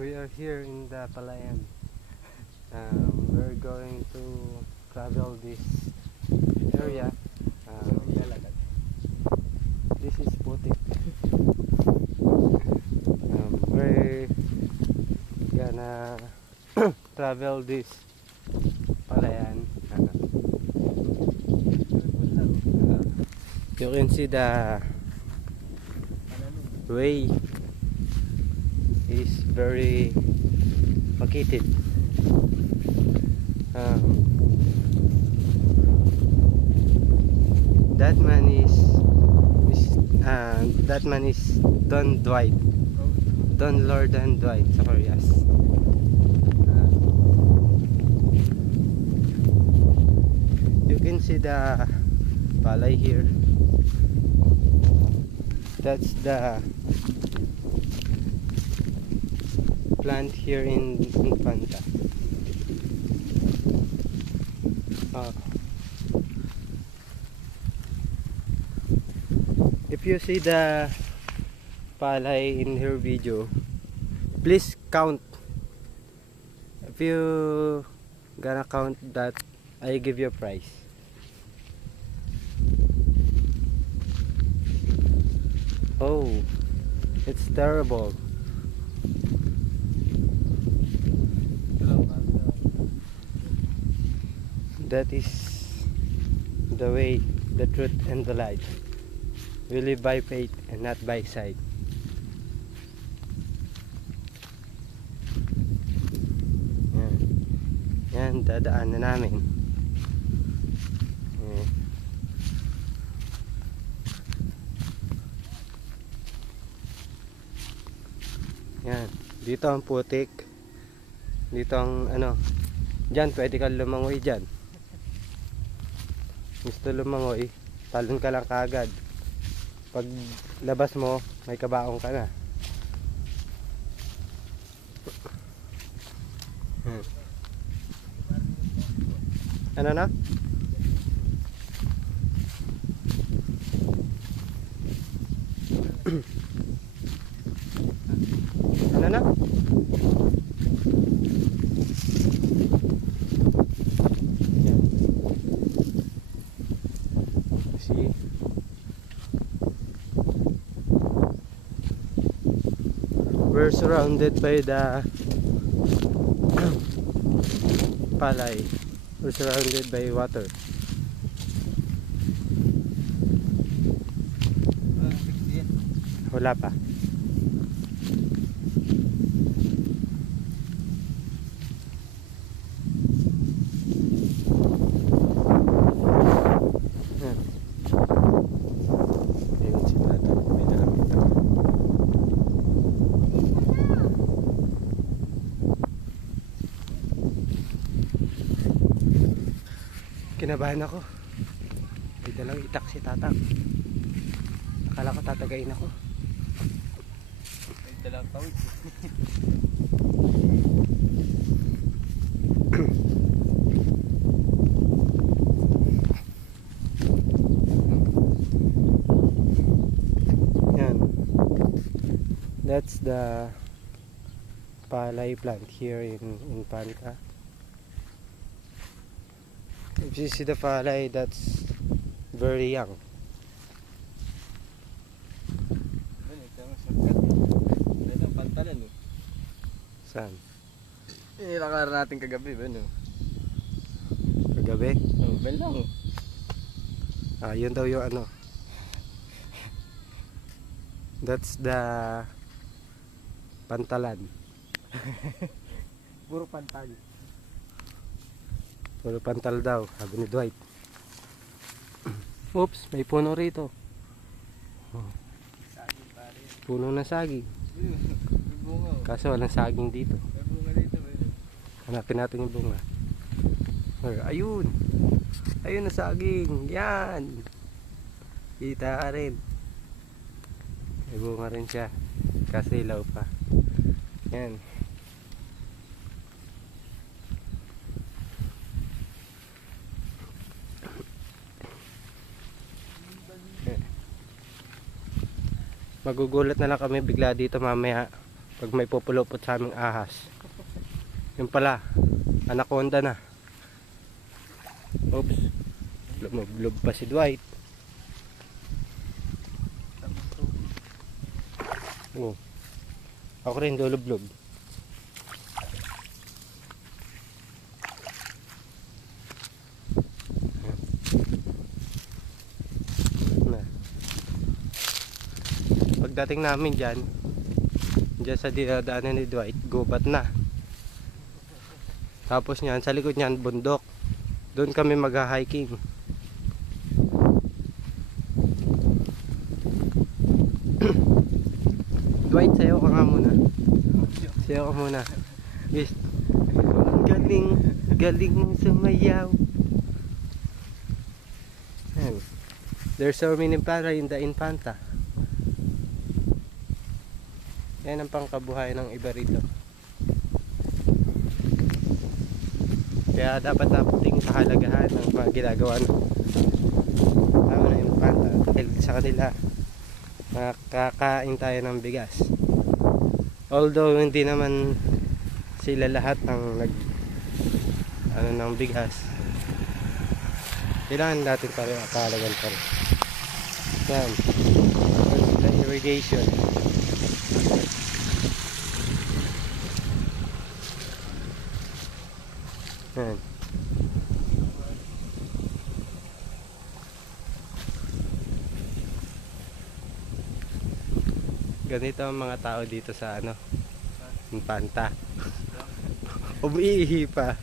We are here in the Palayan. We're going to travel this area. This is Putik. We're gonna travel this Palayan. You can see the way is very makitid. That man is Don Dwight. Don Lord and Dwight sa Koreas. You can see the palay here. That's the plant here in Panta. If you see the palay in her video, please count. If you gonna count that, I give you a prize. Oh, it's terrible. That is the way, the truth, and the light. We live by faith and not by sight. Yan. Yan, dadaan na namin. Yan. Dito ang Putik. Dito ang ano. Diyan, pwede kang lumangoy dyan. Gusto lumangoy, talon ka lang kaagad. Pag labas mo, may kabaong ka na. Ano na? Ano na? See? We're surrounded by the palay. We're surrounded by water. Wala pa. Kinabahan ako. May dalang itak si Tatak. Akala ko tatagain ako. May dalang tawid. Yan. That's the palay plant here in Panta. If you see the palay, that's very young. Ito ang shortcut. Ito ang pantalan eh. Saan? Nilakaran natin kagabi ba no? Kagabi? Oh, ben lang. Yun daw yung ano. That's the pantalan. Puro pantal. Puro pantal daw, sabi ni Dwight. Oops, may puno rito. Saging pare. Puno ng saging. May bunga. Kaso walang saging dito. May bunga dito ba? Hanapin natin yung bunga. Ayun. Ayun na saging. Yan. Kita ka rin. May bunga rin siya. Kasi ilaw pa. Yan. Magugulat na lang kami bigla dito mamaya Pag may pupulupot sa aming ahas. Yun pala, anaconda na. Oops. Lumublob pa si Dwight. Oh. Ako rin lulublob. Pagdating namin dyan sa dinadaanan ni Dwight, gubat na. Tapos nyan, sa likod nyan, bundok. Doon kami mag-hiking. Dwight, sayo ka nga muna. Sayo ka muna. Yes. Galing, galing sumayaw. There's so many para in the Infanta. Yan ang pangkabuhay ng iba rito. Kaya dapat nating kahalagahan ng mga ginagawa ng tao na Infanta. Dahil sa kanila, makakain tayo ng bigas. Although hindi naman sila lahat ng ng bigas, kailangan natin kahalagan pa rin. Yan, the irrigation. Yan. Ganito ang mga tao dito sa Infanta. Umiihi pa.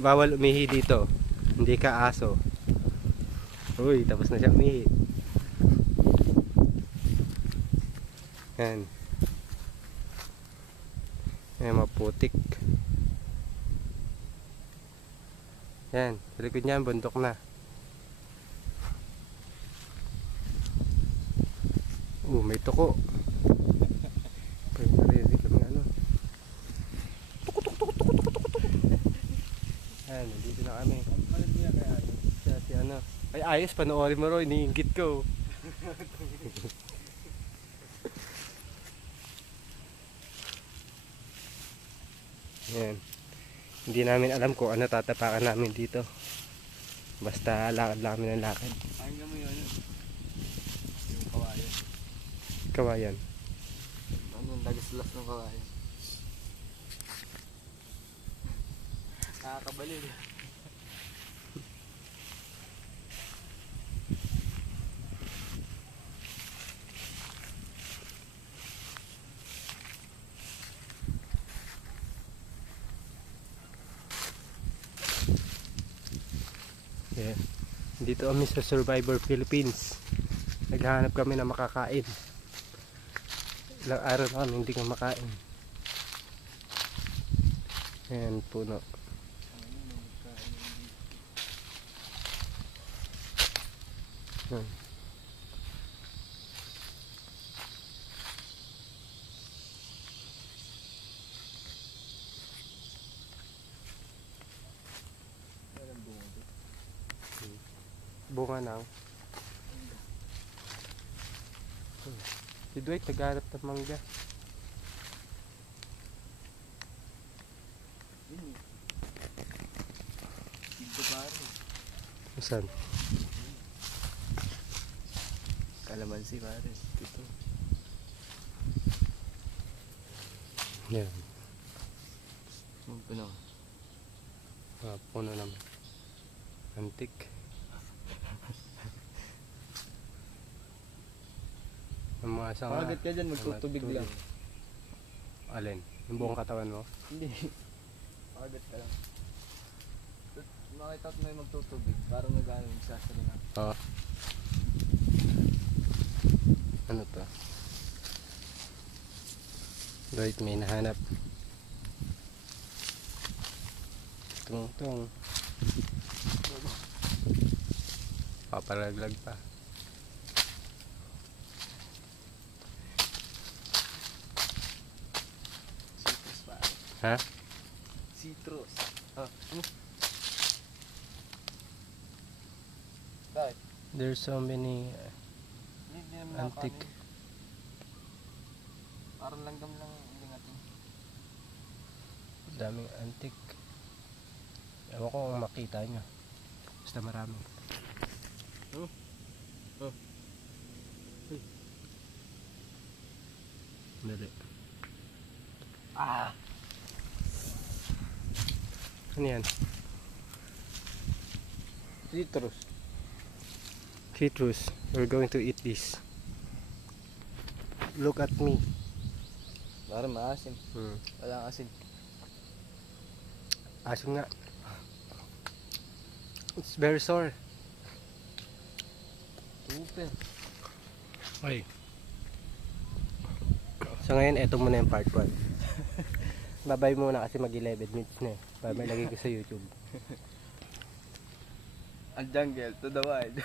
Bawal umihi dito. Hindi ka aso. Uy, tapos na siya umihi. Yan. Yan, maputik. Yan, sa likod niyan, bundok na. May tuko. Pwede narinig kami Tuko. Yan, nandito na kami. Si ay, ayos, panoorin mo ro, iniinggit ko. Yan. Hindi namin alam kung ano tatapakan namin dito. Basta lakad lang kami ng lakad. Pakinggan mo yun. Yung kawayan. Kawayan. Ano yung lagas-las ng kawayan? Nakakabalil. Yeah. Dito kami sa Survivor Philippines. Naghahanap kami na makakain. Ilang araw na kami hindi kumakain. Ayan, puno. Ayan. Bunga na. Si Dwight nagharap ng mangga. Dito pare. Saan? Kalamansi pare. Dito. Yan. Puno. Puno naman. Antik. Ang mga sanga. Pagkat ka dyan, magtutubig lang. Alin? Yung buong katawan mo? Hindi. Pagkat ka lang. Makita ko may magtutubig. Parang nag-ano yung sasali na. Oo. Ano to? Dwight may nahanap. Tung. Papalaglag pa. Citrus pare. Ha? Citrus. Bakit? There's so many Hindi naman antique. nakakanin. Parang langgam lang hindi natin. Daming antik. Ewan ko kung makita nyo. Basta marami. Oh. Oh. Uy. Dali. Ah! Ano yan? Citrus. Citrus. We're going to eat this. Look at me. Parang maasim. Walang asin. Asim nga. It's very sour. Super. Okay. So ngayon, eto muna yung part 1. Babay muna kasi mag 11 minutes na eh. Babay lagay ko sa YouTube. Ang jungle to the wild.